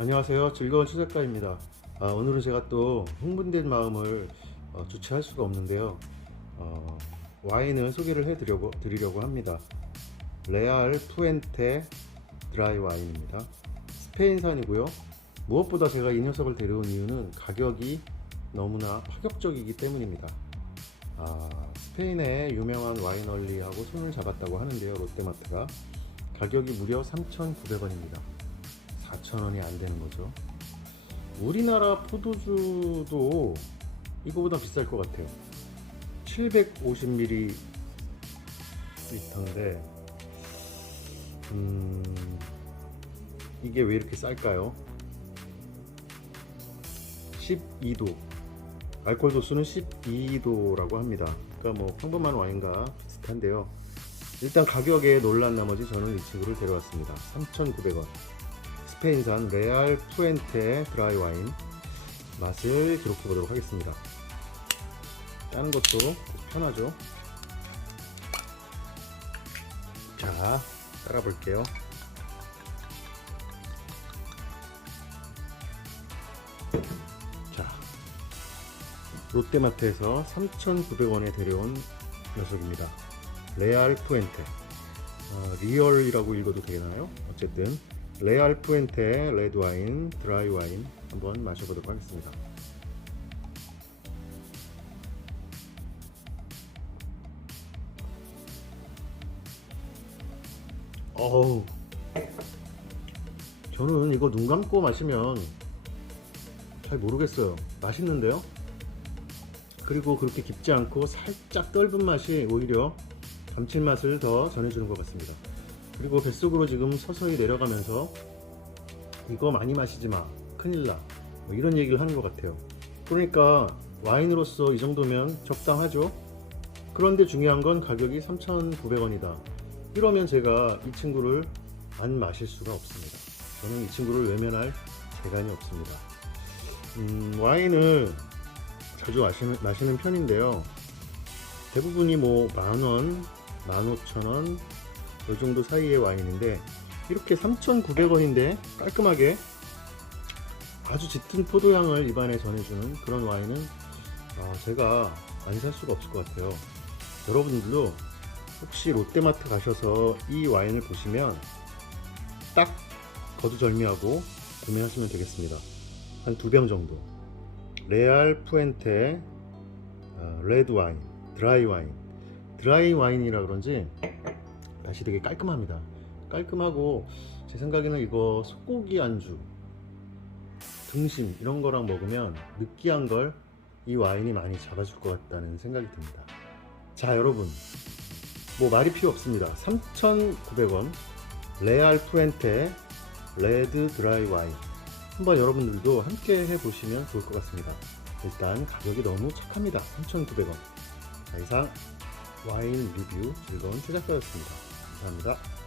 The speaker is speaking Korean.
안녕하세요. 즐거운 추작가입니다. 아, 오늘은 제가 또 흥분된 마음을 어, 주체할 수가 없는데요. 어, 와인을 소개를 해드리려고 드리려고 합니다. 레알 푸엔테 드라이 와인입니다. 스페인산이고요. 무엇보다 제가 이 녀석을 데려온 이유는 가격이 너무나 파격적이기 때문입니다. 아, 스페인의 유명한 와이널리하고 손을 잡았다고 하는데요. 롯데마트가 가격이 무려 3,900원입니다. 4,000원이 안 되는 거죠. 우리나라 포도주도 이거보다 비쌀 것 같아요. 750ml 리터인데, 음, 이게 왜 이렇게 쌀까요? 12도. 알코올 도수는 12도라고 합니다. 그러니까 뭐 평범한 와인과 비슷한데요. 일단 가격에 놀란 나머지 저는 이 친구를 데려왔습니다. 3,900원. 스페인산 레알 푸엔테 드라이 와인 맛을 기록해 보도록 하겠습니다. 짜는 것도 편하죠. 자, 따라 볼게요. 자, 롯데마트에서 3,900원에 데려온 녀석입니다. 레알 푸엔테. 어, 리얼이라고 읽어도 되나요? 어쨌든 레알 푸엔테 레드 와인, 드라이 와인 한번 마셔보도록 하겠습니다. 어우, 저는 이거 눈 감고 마시면 잘 모르겠어요. 맛있는데요? 그리고 그렇게 깊지 않고 살짝 떫은 맛이 오히려 감칠맛을 더 전해주는 것 같습니다. 그리고 뱃속으로 지금 서서히 내려가면서 이거 많이 마시지 마. 큰일 나. 뭐 이런 얘기를 하는 것 같아요. 그러니까 와인으로서 이 정도면 적당하죠? 그런데 중요한 건 가격이 3,900원이다. 이러면 제가 이 친구를 안 마실 수가 없습니다. 저는 이 친구를 외면할 재간이 없습니다. 음, 와인을 자주 마시는, 마시는 편인데요. 대부분이 뭐 만원, 만오천원 이 정도 사이의 와인인데 이렇게 3,900원인데 깔끔하게 아주 짙은 포도향을 입안에 전해주는 그런 와인은 어, 제가 안 살 수가 없을 것 같아요. 여러분들도 혹시 롯데마트 가셔서 이 와인을 보시면 딱 거두절미하고 구매하시면 되겠습니다. 한 두 병 정도. 레알 푸엔테 어, 레드 와인, 드라이 와인. 드라이 와인이라 그런지 맛이 되게 깔끔합니다. 깔끔하고 제 생각에는 이거 소고기 안주, 등심 이런 거랑 먹으면 느끼한 걸 이 와인이 많이 잡아줄 것 같다는 생각이 듭니다. 자 여러분 뭐 말이 필요 없습니다. 3,900원 레알 푸엔테 레드 드라이 와인 한번 여러분들도 함께 해보시면 좋을 것 같습니다. 일단 가격이 너무 착합니다. 3,900원. 자, 이상 와인 리뷰 즐거운 최작가였습니다. 감사합니다.